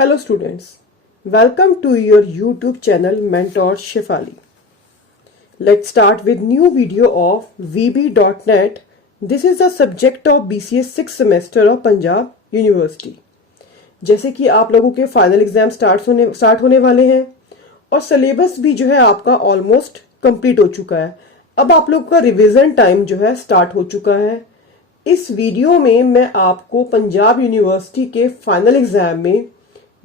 Hello students, welcome to your YouTube channel Mentor Shefali. Let's start with new video of VB.NET. This is the subject of BCA 6th semester of Punjab University. जैसे कि आप लोगों के final exam start होने वाले हैं और syllabus भी जो है आपका ऑलमोस्ट कंप्लीट हो चुका है। अब आप लोगों का रिवीजन टाइम जो है स्टार्ट हो चुका है। इस वीडियो में मैं आपको पंजाब यूनिवर्सिटी के फाइनल एग्जाम में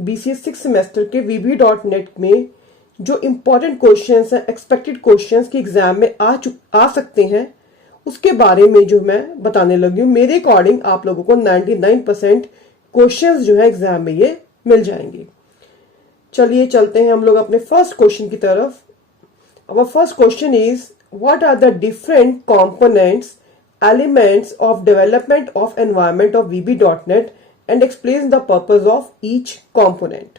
BCA 6 सेमेस्टर के VB.NET में जो इम्पोर्टेंट क्वेश्चंस हैं, एक्सपेक्टेड क्वेश्चंस के एग्जाम में आ सकते हैं, उसके बारे में जो मैं बताने लगी हूँ। मेरे अकॉर्डिंग आप लोगों को 99% क्वेश्चंस जो है एग्जाम में ये मिल जाएंगे। चलिए चलते हैं हम लोग अपने फर्स्ट क्वेश्चन की तरफ। Our first question is, what are the different components, elements of development of environment of VB.NET and explains the purpose of each component.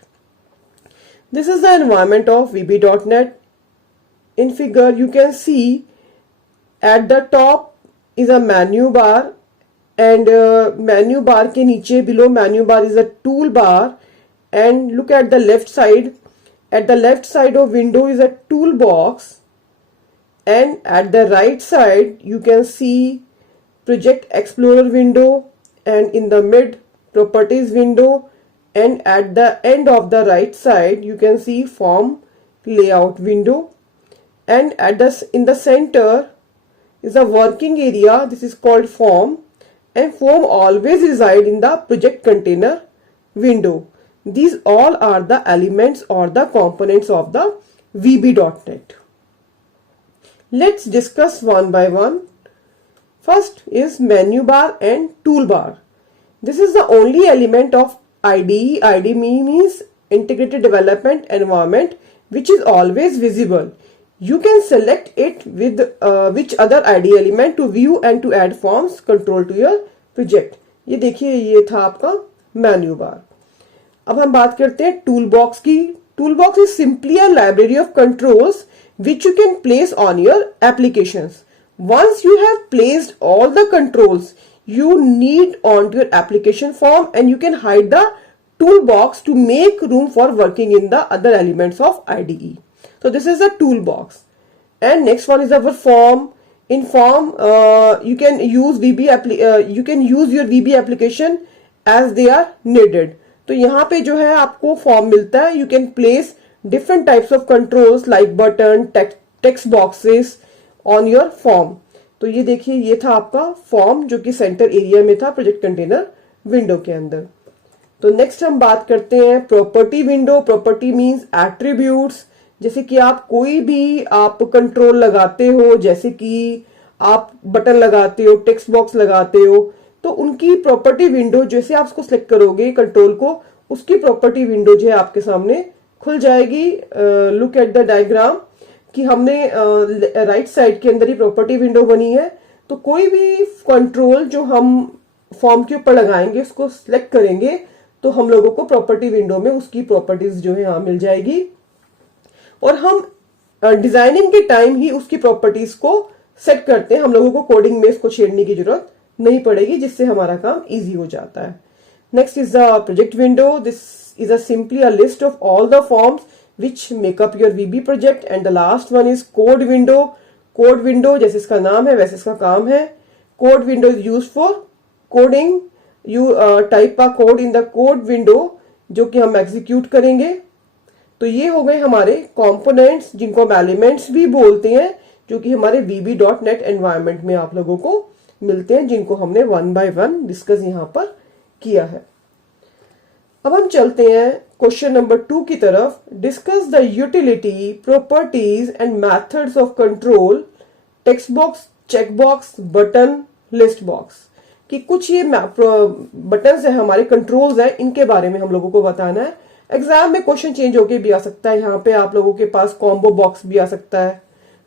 This is the environment of VB.NET. In figure you can see at the top is a menu bar and menu bar के नीचे below menu bar is a toolbar, and look at the left side. At the left side of window is a toolbox, and at the right side you can see Project Explorer window, and in the mid Properties window, and at the end of the right side you can see Form Layout window, and in the center is a working area. This is called Form, and Form always reside in the Project Container window. These all are the elements or the components of the VB.NET. Let's discuss one by one. First is menu bar and toolbar. This is the only element of IDE. IDE means Integrated Development Environment, which is always visible. You can select it with which other IDE element to view and to add forms control to your project. ये देखिए, ये था आपका menu bar. अब हम बात करते हैं टूल बॉक्स की। Tool box is simply a library of controls which you can place on your applications. Once you have placed all the controls you need onto your application form, and you can hide the toolbox to make room for working in the other elements of IDE. So this is the toolbox. And next one is our form. In form you can use your VB application as they are needed. तो यहाँ पे जो है आपको form मिलता है. You can place different types of controls like button, text boxes on your form. तो ये देखिए, ये था आपका फॉर्म जो कि सेंटर एरिया में था प्रोजेक्ट कंटेनर विंडो के अंदर। तो नेक्स्ट हम बात करते हैं property window. Property means attributes. जैसे कि आप कोई भी आप कंट्रोल लगाते हो, जैसे कि आप बटन लगाते हो, टेक्स्ट बॉक्स लगाते हो, तो उनकी प्रॉपर्टी विंडो जैसे आप उसको सिलेक्ट करोगे कंट्रोल को, उसकी प्रॉपर्टी विंडो जो है आपके सामने खुल जाएगी। लुक एट द डायग्राम कि हमने राइट साइड के अंदर ही प्रॉपर्टी विंडो बनी है। तो कोई भी कंट्रोल जो हम फॉर्म के ऊपर लगाएंगे, उसको सिलेक्ट करेंगे, तो हम लोगों को प्रॉपर्टी विंडो में उसकी प्रॉपर्टीज जो है यहाँ मिल जाएगी, और हम डिजाइनिंग के टाइम ही उसकी प्रॉपर्टीज को सेट करते हैं। हम लोगों को कोडिंग में इसको छेड़ने की जरूरत नहीं पड़ेगी, जिससे हमारा काम इजी हो जाता है। Next is the project window. This is simply a list of all the forms which make up your VB project. And the last one is code window. Code window जैसे इसका नाम है वैसे इसका काम है. Code window is used for coding. You type a code in the code window जो कि हम execute करेंगे. तो ये हो गए हमारे components, जिनको हम elements भी बोलते हैं, जो कि हमारे VB.NET environment में आप लोगों को मिलते हैं, जिनको हमने one by one डिस्कस यहाँ पर किया है। अब हम चलते हैं क्वेश्चन नंबर 2 की तरफ। Discuss the utility, properties and methods of control, text box, check box, button, list box. कि कुछ ये बटन्स है, हमारे कंट्रोल्स है, इनके बारे में हम लोगों को बताना है। एग्जाम में क्वेश्चन चेंज होके भी आ सकता है। यहाँ पे आप लोगों के पास कॉम्बो बॉक्स भी आ सकता है,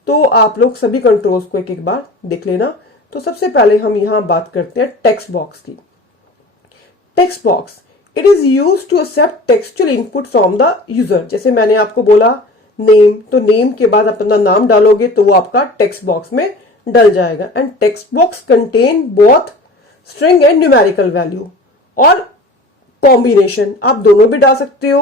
तो आप लोग सभी कंट्रोल्स को एक एक बार देख लेना। तो सबसे पहले हम यहाँ बात करते हैं टेक्स्ट बॉक्स की। Text box, it is use to accept textual input from the user. जैसे मैंने आपको बोला नेम, तो नेम के बाद अपना नाम डालोगे तो वो आपका टेक्स्ट बॉक्स में डल जाएगा। And text box contain both string and numerical value, और कॉम्बिनेशन, आप दोनों भी डाल सकते हो,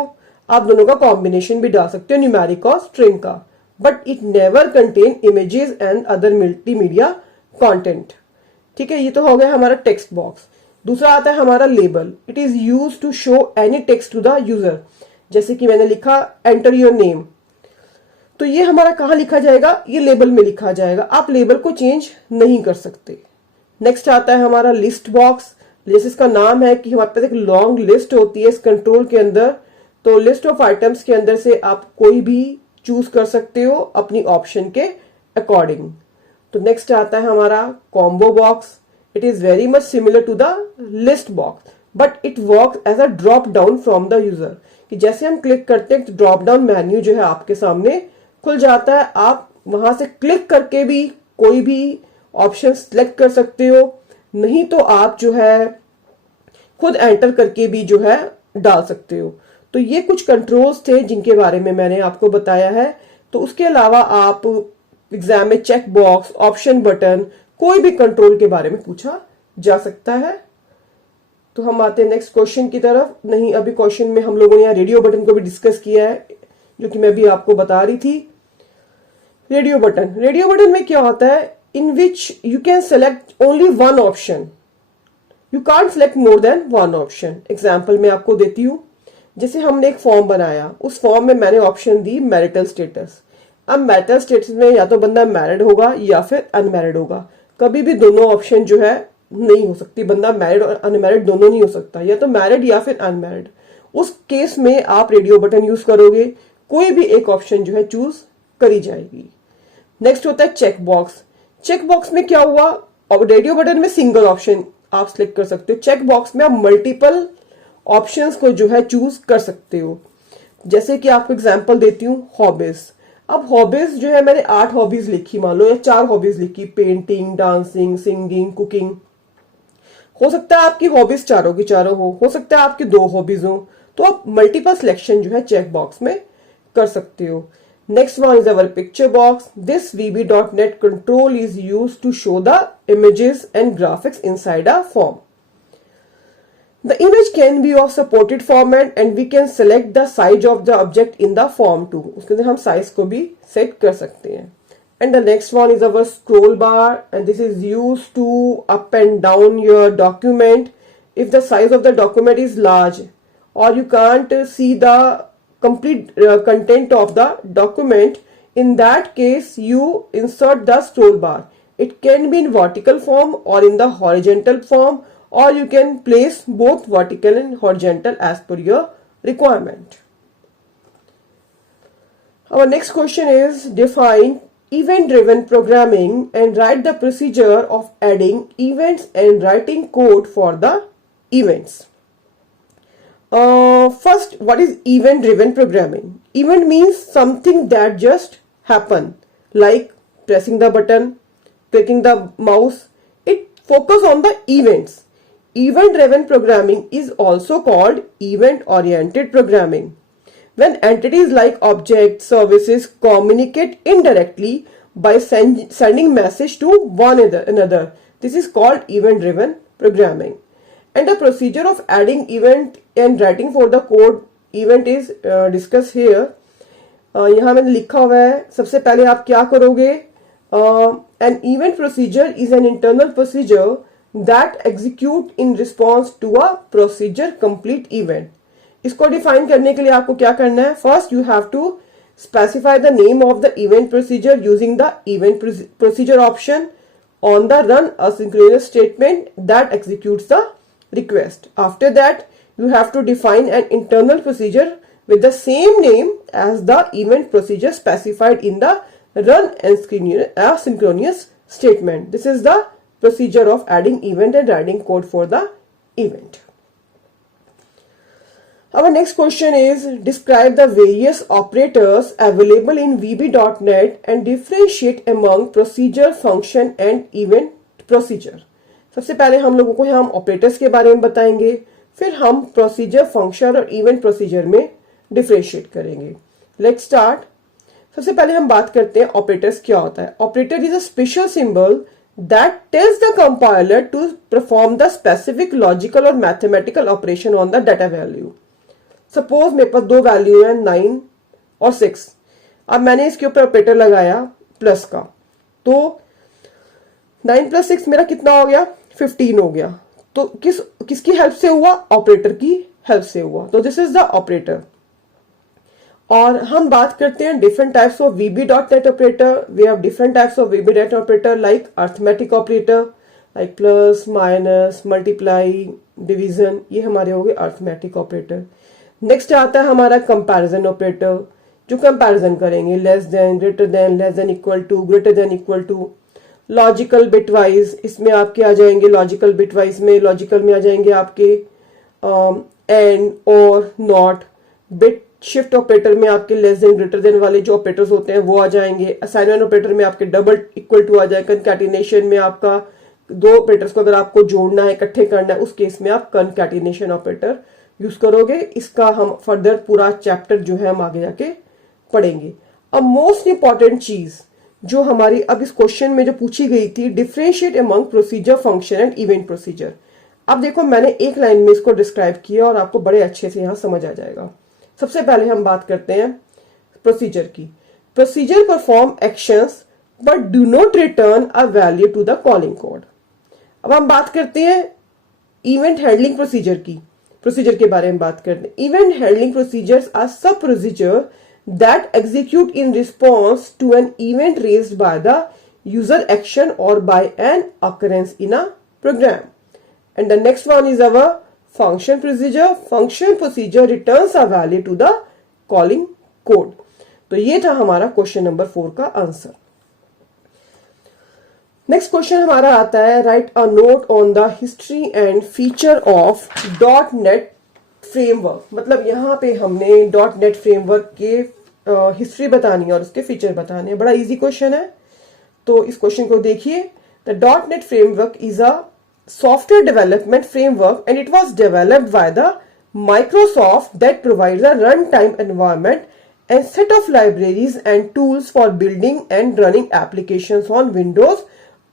आप दोनों का कॉम्बिनेशन भी डाल सकते हो, न्यूमेरिक और स्ट्रिंग का, but it never contain images and other multimedia content. ठीक है, ये तो हो गया हमारा टेक्स्ट बॉक्स। दूसरा आता है हमारा label. It is use to show any text to the user. जैसे कि मैंने लिखा एंटर योर नेम, तो ये हमारा कहाँ लिखा जाएगा, ये लेबल में लिखा जाएगा, आप लेबल को चेंज नहीं कर सकते। नेक्स्ट आता है हमारा लिस्ट बॉक्स। जैसे इसका नाम है कि हमारे पास एक लॉन्ग लिस्ट होती है इस कंट्रोल के अंदर, तो लिस्ट ऑफ आइटम्स के अंदर से आप कोई भी चूज कर सकते हो अपनी ऑप्शन के अकॉर्डिंग। तो नेक्स्ट आता है हमारा combo box. It is very much similar to the list box, but it works as a drop down from the user, कि जैसे हम क्लिक करते हैं तो ड्रॉप डाउन मेन्यू जो है आपके सामने खुल जाता है, आप वहां से क्लिक करके भी कोई भी ऑप्शन सिलेक्ट कर सकते हो, नहीं तो आप जो है खुद एंटर करके भी जो है डाल सकते हो। तो ये कुछ कंट्रोल्स थे जिनके बारे में मैंने आपको बताया है। तो उसके अलावा आप एग्जाम में चेक बॉक्स, ऑप्शन बटन, कोई भी कंट्रोल के बारे में पूछा जा सकता है। तो हम आते हैं नेक्स्ट क्वेश्चन की तरफ। नहीं, अभी क्वेश्चन में हम लोगों ने यहाँ रेडियो बटन को भी डिस्कस किया है, जो कि मैं भी आपको बता रही थी। रेडियो बटन में क्या होता है, in which you can select only one option, you can't select more than one option। Example मैं आपको देती हूँ। जैसे हमने एक फॉर्म बनाया, उस फॉर्म में मैंने ऑप्शन दी मैरिटल स्टेटस। अब मैरिटल स्टेटस में या तो बंदा मैरिड होगा या फिर अनमैरिड होगा, कभी भी दोनों ऑप्शन जो है नहीं हो सकती, बंदा मैरिड और अनमैरिड दोनों नहीं हो सकता, या तो मैरिड या फिर अनमैरिड। उस केस में आप रेडियो बटन यूज करोगे, कोई भी एक ऑप्शन जो है चूज करी जाएगी। नेक्स्ट होता है चेक बॉक्स। चेक बॉक्स में क्या हुआ, और रेडियो बटन में सिंगल ऑप्शन आप सिलेक्ट कर सकते हो, चेक बॉक्स में आप मल्टीपल ऑप्शंस को जो है चूज कर सकते हो। जैसे कि आपको एग्जांपल देती हूँ, हॉबीज। अब हॉबीज जो है मैंने 8 हॉबीज लिखी मान लो, या 4 हॉबीज लिखी, पेंटिंग, डांसिंग, सिंगिंग, कुकिंग। हो सकता है आपकी हॉबीज चारों की चारों हो सकता है आपकी 2 हॉबीज हो, तो आप मल्टीपल सिलेक्शन जो है चेक बॉक्स में कर सकते हो। Next one is our picture box. This VB.NET control is used to show the images and graphics inside a form. The image can be of supported format and we can select the size of the object in the form too. उसके अंदर हम size को भी set कर सकते हैं। And the next one is our scroll bar, and this is used to up and down your document if the size of the document is large or you can't see the complete content of the document. In that case you insert the scroll bar. It can be in vertical form or in the horizontal form, or you can place both vertical and horizontal as per your requirement. Our next question is define event driven programming and write the procedure of adding events and writing code for the events. First, what is event driven programming? Event means something that just happen, like pressing the button, clicking the mouse. It focus on the events. Event driven programming is also called event oriented programming. When entities like objects, services communicate indirectly by sending message to one another, this is called event driven programming. And the procedure of adding event and writing for the code event is discussed here. यहाँ मैंने लिखा हुआ है, सबसे पहले आप क्या करोगे, an event procedure is an internal procedure that execute in response to a procedure complete event. इसको डिफाइन करने के लिए आपको क्या करना है, first you have to specify the name of the event procedure using the event procedure option on the run asynchronous statement that executes the request. After that, you have to define an internal procedure with the same name as the event procedure specified in the run asynchronous statement. This is the procedure of adding event and writing code for the event. Our next question is describe the various operators available in VB.NET and differentiate among procedure, function and event procedure. सबसे पहले हम लोगों को हम operators के बारे में बताएंगे, फिर हम प्रोसीजर, फंक्शन और इवेंट प्रोसीजर में डिफरेंशिएट करेंगे। Let's start. सबसे पहले हम बात करते हैं ऑपरेटर्स क्या होता है। Operator is a special symbol that tells the compiler to perform the specific logical और mathematical operation on the data value. Suppose मेरे पास दो वैल्यू है 9 और 6. अब मैंने इसके ऊपर ऑपरेटर लगाया प्लस का, तो 9 + 6 मेरा कितना हो गया? 15 हो गया. तो किसकी हेल्प से हुआ? ऑपरेटर की हेल्प से हुआ. तो दिस इज द ऑपरेटर. और हम बात करते हैं different types of VB.NET operator. We have different types of VB.NET operator like arithmetic operator, like plus, minus, multiply, division. ये हमारे हो गए अर्थमेटिक ऑपरेटर. नेक्स्ट आता है हमारा कंपैरिजन ऑपरेटर, जो कंपैरिजन करेंगे less than, greater than, less than equal to, greater than equal to. Logical bitwise, इसमें आपके आ जाएंगे लॉजिकल बिटवाइज में, लॉजिकल में आ जाएंगे आपके एंड, और, नॉट. बिट शिफ्ट ऑपरेटर में आपके लेस देन, ग्रेटर देन वाले जो ऑपरेटर्स होते हैं वो आ जाएंगे. असाइनमेंट ऑपरेटर में आपके डबल इक्वल टू आ जाएगा. कंकैटिनेशन में आपका दो ऑपरेटर्स को अगर आपको जोड़ना है, इकट्ठे करना है, उस केस में आप कंकैटिनेशन ऑपरेटर यूज करोगे. इसका हम फर्दर पूरा चैप्टर जो है हम आगे जाके पढ़ेंगे. अब मोस्ट इंपॉर्टेंट चीज जो हमारी अब इस क्वेश्चन में जो पूछी गई थी, differentiate among procedure function and event procedure. अब देखो मैंने एक लाइन में इसको डिस्क्राइब किया और आपको बड़े अच्छे से यहां समझ आ जाएगा. सबसे पहले हम बात करते हैं प्रोसीजर की. Procedure perform actions but do not return a value to the calling code. अब हम बात करते हैं इवेंट हैंडलिंग प्रोसीजर की. प्रोसीजर के बारे में बात करते हैं. Event handling procedures are sub procedure that execute in response to an event raised by the user action or by an occurrence in a program. And the next one is our function procedure. Function procedure returns a value to the calling code. तो ये था हमारा question number 4 का answer. Next question हमारा आता है, right a note on the history and feature of .NET framework. मतलब यहाँ पे हमने .NET फ्रेमवर्क के हिस्ट्री बतानी है और उसके फीचर बताने हैं. बड़ा इजी क्वेश्चन है, तो इस क्वेश्चन को देखिए. The .NET framework is a software development framework and it was developed by the Microsoft that provides a run time environment and set of libraries and tools for building and running applications on Windows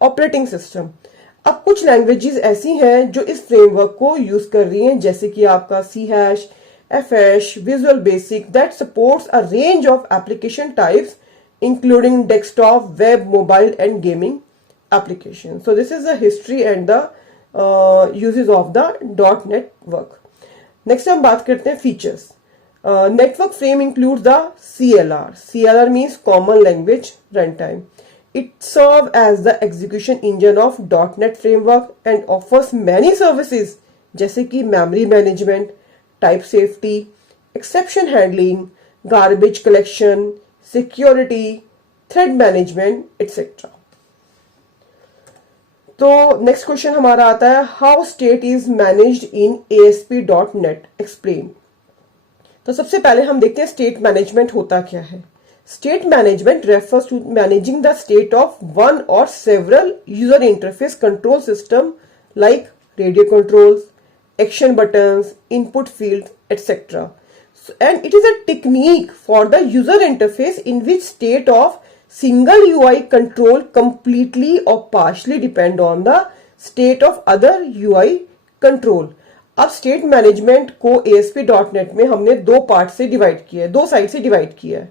operating system. अब कुछ languages ऐसी हैं जो इस framework को use कर रही हैं, जैसे कि आपका C#, FH, Visual Basic that supports a range of application types including desktop, web, mobile and gaming applications. So this is the history and the uses of the .NET work. Next हम बात करते हैं features. Network frame includes the CLR. CLR means Common Language Runtime. It serves as the execution engine of .NET framework and offers many services जैसे कि memory management, type safety, exception handling, garbage collection, security, thread management, etc. तो next question हमारा आता है, how state is managed in ASP.NET explain. तो सबसे पहले हम देखते हैं स्टेट मैनेजमेंट होता क्या है. State management refers to managing the state of one और several user interface control system like radio controls, action buttons, input fields, etc. And it is a technique for the user interface in which state of single UI control completely or partially depend on the state of other UI control. अब state management को ASP.NET में हमने दो part से divide किया है, दो side से डिवाइड किया है,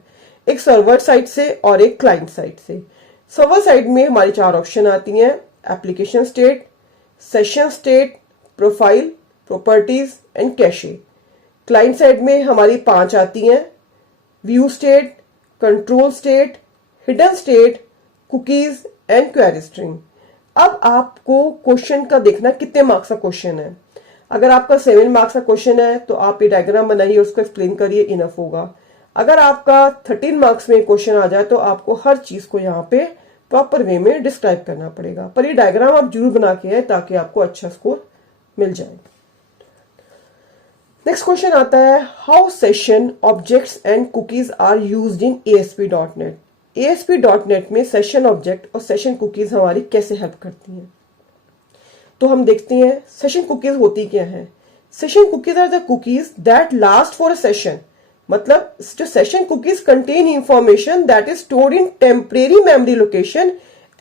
एक सर्वर साइड से और एक क्लाइंट साइड से. सर्वर साइड में हमारी चार ऑप्शन आती हैं, application state, session state, profile, properties and cache. Client side में हमारी 5 आती हैं, view state, control state, hidden state, cookies and query string. अब आपको क्वेश्चन का देखना कितने मार्क्स का क्वेश्चन है. अगर आपका 7 मार्क्स का क्वेश्चन है तो आप ये डायग्राम बनाइए, उसको एक्सप्लेन करिए, इनफ होगा. अगर आपका 13 मार्क्स में क्वेश्चन आ जाए तो आपको हर चीज को यहाँ पे प्रॉपर वे में डिस्क्राइब करना पड़ेगा. पर ये डायग्राम आप जरूर बना के आए ताकि आपको अच्छा स्कोर मिल जाए. नेक्स्ट क्वेश्चन आता है, how session, objects and cookies are used in ASP.NET. ASP.NET में सेशन ऑब्जेक्ट और सेशन कुकीज हमारी कैसे हेल्प करती हैं. तो हम देखते हैं सेशन कुकीज होती क्या है. Session cookies are the cookies that last for a session. मतलब जो session cookies contain information that is stored in temporary memory location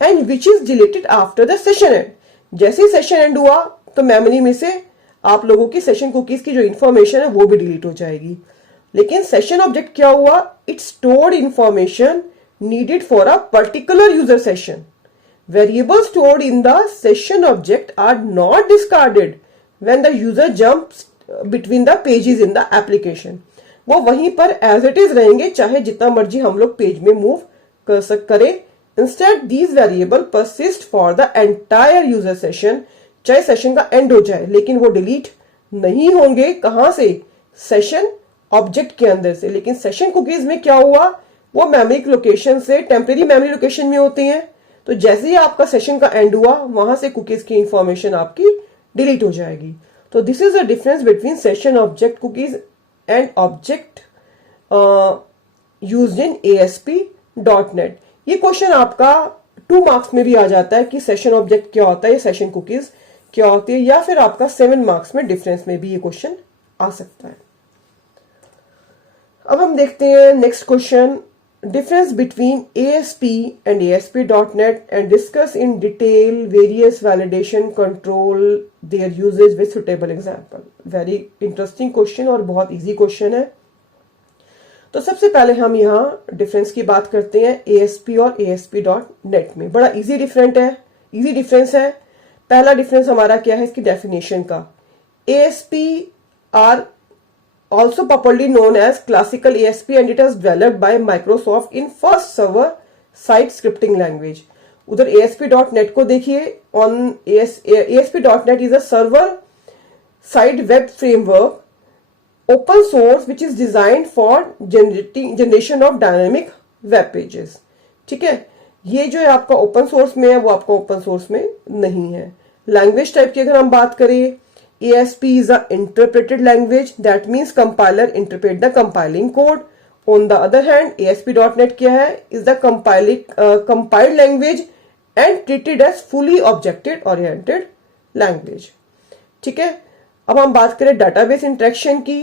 and which is deleted after the session end. जैसे ही session and हुआ तो memory में से आप लोगों की सेशन कुकीज की जो इंफॉर्मेशन है वो भी डिलीट हो जाएगी। लेकिन सेशन ऑब्जेक्ट क्या हुआ, it stored information needed for a particular user session. Variables stored in the session object are not discarded when the user jumps between the pages in the application. वो वहीं पर as it is रहेंगे चाहे जितना मर्जी हम लोग page में मूव करें। Instead, these variable persist for the entire user session. चाहे सेशन का एंड हो जाए लेकिन वो डिलीट नहीं होंगे। कहां से, सेशन ऑब्जेक्ट के अंदर से। लेकिन सेशन कुकीज में क्या हुआ, वो मेमोरी लोकेशन से टेम्परेरी मेमोरी लोकेशन में होती हैं। तो जैसे ही आपका सेशन का एंड हुआ वहां से कुकीज की इंफॉर्मेशन आपकी डिलीट हो जाएगी। तो this is the difference between session object cookies and object used in ASP.NET। ये क्वेश्चन आपका 2 मार्क्स में भी आ जाता है कि सेशन ऑब्जेक्ट क्या होता है, सेशन कुकीज क्या होती है, या फिर आपका 7 मार्क्स में डिफरेंस में भी ये क्वेश्चन आ सकता है। अब हम देखते हैं next question, difference between ASP and ASP.NET and discuss in detail various validation control their usage with suitable example। Very interesting question और बहुत easy question है। तो सबसे पहले हम यहाँ डिफरेंस की बात करते हैं ASP और ASP.NET में। बड़ा इजी डिफरेंस है। पहला डिफरेंस हमारा क्या है, इसकी डेफिनेशन का। ASP are also popularly known as classical ASP and it was developed by Microsoft in first server side scripting language। उधर ASP.NET को देखिए, on ASP.NET is a server side web framework open source which is designed for generation of dynamic web pages। ठीक है, ये जो है आपका open source में है वो आपका ओपन सोर्स में नहीं है। लैंग्वेज टाइप की अगर हम बात करें, ASP is a interpreted language, that means compiler interpret the compiling code। On the other hand, ASP.NET क्या है, is the compiled language and treated as fully object oriented language। ठीक है, अब हम बात करें database interaction की।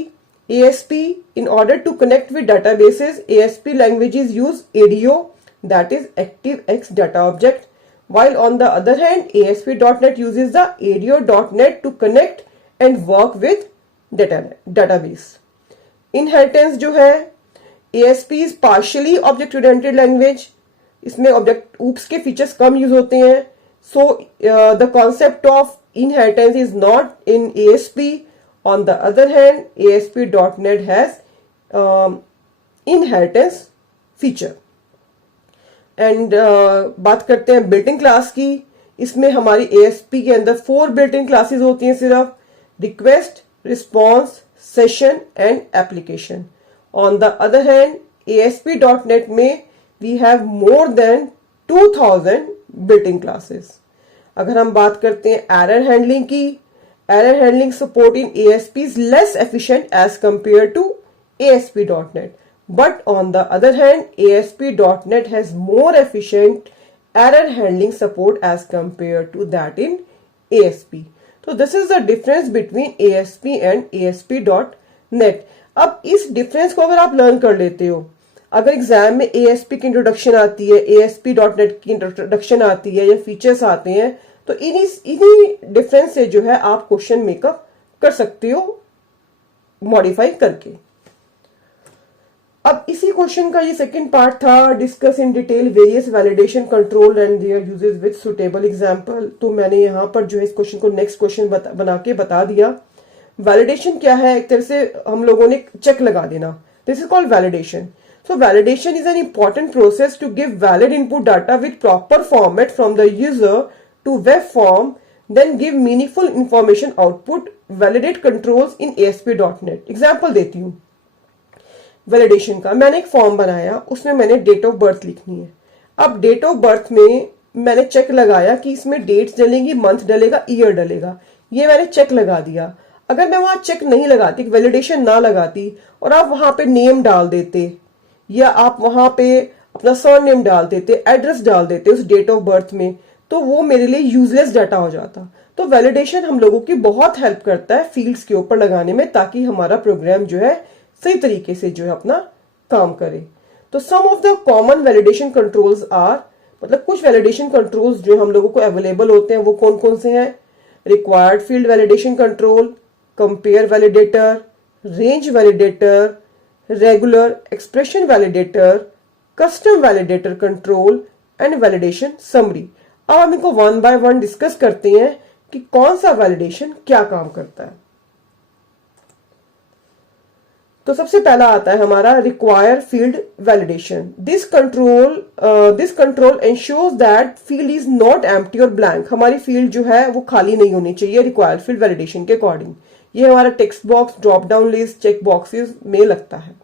ASP in order to connect with databases, ASP languages use ADO, that is ActiveX data object, while on the other hand ASP.NET uses the ADO.NET to connect and work with database। Inheritance जो है, ASP is partially object oriented language, इसमें object oops के features कम use होते हैं। So the concept of inheritance is not in ASP। On the other hand, ASP.NET has inheritance feature। And बात करते हैं built in class की। इसमें हमारी ASP के अंदर 4 बिल्ट इन क्लासेस होती हैं सिर्फ, request, response, session and application. On the other hand ASP.NET में we have more than 2000 built in classes. अगर हम बात करते हैं एरर हैंडलिंग की, error handling support in ASP is less efficient as compare to ASP.NET, but on the other hand ASP.NET has more efficient error handling support as compared to that in ASP। So this is the difference between ASP and ASP.NET। अब इस difference को अगर आप learn कर लेते हो, अगर exam में ASP की इंट्रोडक्शन आती है, ASP.NET की इंट्रोडक्शन आती है या फीचर्स आते हैं, तो इन्हीं डिफरेंस से जो है आप क्वेश्चन मेकअप कर सकते हो मॉडिफाई करके। अब इसी क्वेश्चन का ये सेकंड पार्ट था, discuss in detail various validation control and there uses with suitable example. तो मैंने यहाँ पर जो है इस क्वेश्चन को नेक्स्ट क्वेश्चन बना के बता दिया। वैलिडेशन क्या है, एक तरह से हम लोगों ने चेक लगा देना, this is called validation. So validation is an important process to give valid input data with proper format from the user to web form, then give meaningful information output, validate controls in ASP.NET। Example देती हूँ validation का। मैंने एक form बनाया, उसमें मैंने date of birth लिखनी है। अब डेट ऑफ बर्थ में मैंने चेक लगाया कि इसमें डेट्स डलेंगी, मंथ डलेगा, ईयर डलेगा, ये मैंने चेक लगा दिया। अगर मैं वहां चेक नहीं लगाती, वैलिडेशन ना लगाती और आप वहां पे नेम डाल देते या आप वहां पे अपना सरनेम डाल देते, एड्रेस डाल देते उस डेट ऑफ बर्थ में, तो वो मेरे लिए यूजलेस डाटा हो जाता। तो वैलिडेशन हम लोगों की बहुत हेल्प करता है फील्ड्स के ऊपर लगाने में, ताकि हमारा प्रोग्राम जो है सही तरीके से जो है अपना काम करे। तो some of the common validation controls are, मतलब कुछ वैलिडेशन कंट्रोल्स जो हम लोगों को अवेलेबल होते हैं वो कौन कौन से हैं? Required field validation control, compare validator, range validator, regular expression validator, custom validator control and validation summary. अब हम इनको वन बाय वन डिस्कस करते हैं कि कौन सा वैलिडेशन क्या काम करता है। तो सबसे पहला आता है हमारा require field validation. This control ensures that field is not empty और ब्लैंक। हमारी फील्ड जो है वो खाली नहीं होनी चाहिए रिक्वायर फील्ड वैलिडेशन के अकॉर्डिंग। ये हमारा text box, drop down list, check boxes में लगता है।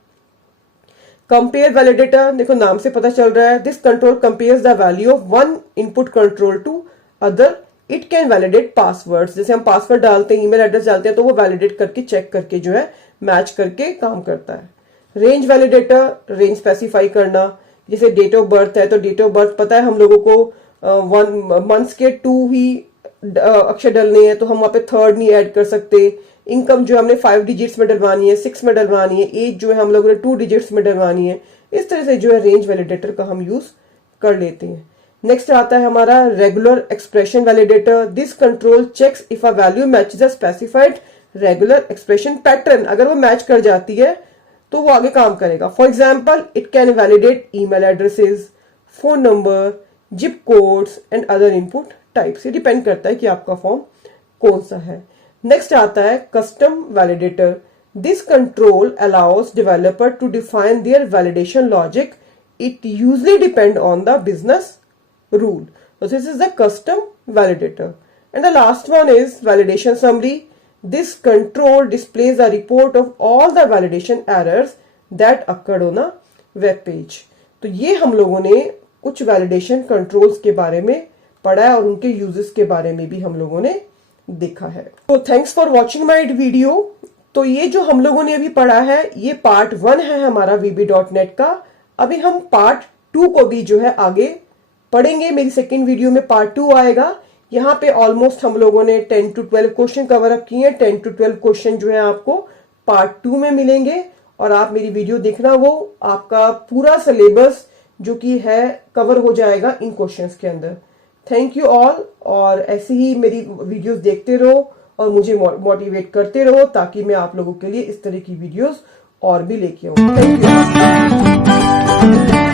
कंपेयर वैलिडेटर, देखो नाम से पता चल रहा है, this control compares the value of one input control to other. It can validate passwords, जैसे हम पासवर्ड डालते हैं, ईमेल एड्रेस डालते हैं, तो वो वैलिडेट करके चेक करके जो है मैच करके काम करता है। रेंज वैलिडेटर, रेंज स्पेसिफाई करना, जैसे डेट ऑफ बर्थ है तो डेट ऑफ बर्थ पता है हम लोगों को 1 मंथ्स के 2 ही अक्षर डलने हैं, तो हम वहां पे 3rd नहीं ऐड कर सकते। इनकम जो हमने 5 डिजिट्स में डलवानी है, 6 में डलवानी है। एज जो है हम लोगों ने 2 डिजिट्स में डलवानी है। इस तरह से जो है रेंज वैलिडेटर का हम यूज कर लेते हैं। नेक्स्ट आता है हमारा regular expression validator. This control checks if a value matches a specified regular expression pattern. अगर वो मैच कर जाती है तो वो आगे काम करेगा। For example, it can validate email addresses, phone number, zip codes and other input types. ये डिपेंड करता है कि आपका फॉर्म कौन सा है। नेक्स्ट आता है custom validator. This control allows developer to define their validation logic. It usually depend on the business rule. So this is the custom validator. And the last one is validation summary. This control displays a report of all the validation errors that occurred on a web page. तो ये हम लोगों ने कुछ validation controls के बारे में पढ़ा है और उनके uses के बारे में भी हम लोगों ने देखा है। तो thanks for watching my video. तो ये जो हम लोगों ने अभी पढ़ा है ये part 1 है हमारा VB.NET का। अभी हम part 2 को भी जो है आगे पढ़ेंगे। मेरी सेकंड वीडियो में पार्ट 2 आएगा। यहाँ पे ऑलमोस्ट हम लोगों ने 10 to 12 क्वेश्चन कवर अप किए हैं। 10 to 12 क्वेश्चन जो है आपको पार्ट 2 में मिलेंगे और आप मेरी वीडियो देखना, वो आपका पूरा सिलेबस जो कि है कवर हो जाएगा इन क्वेश्चंस के अंदर। थैंक यू ऑल, और ऐसे ही मेरी वीडियोस देखते रहो और मुझे मोटिवेट करते रहो ताकि मैं आप लोगों के लिए इस तरह की वीडियोस और भी लेके आऊँ। Thank you.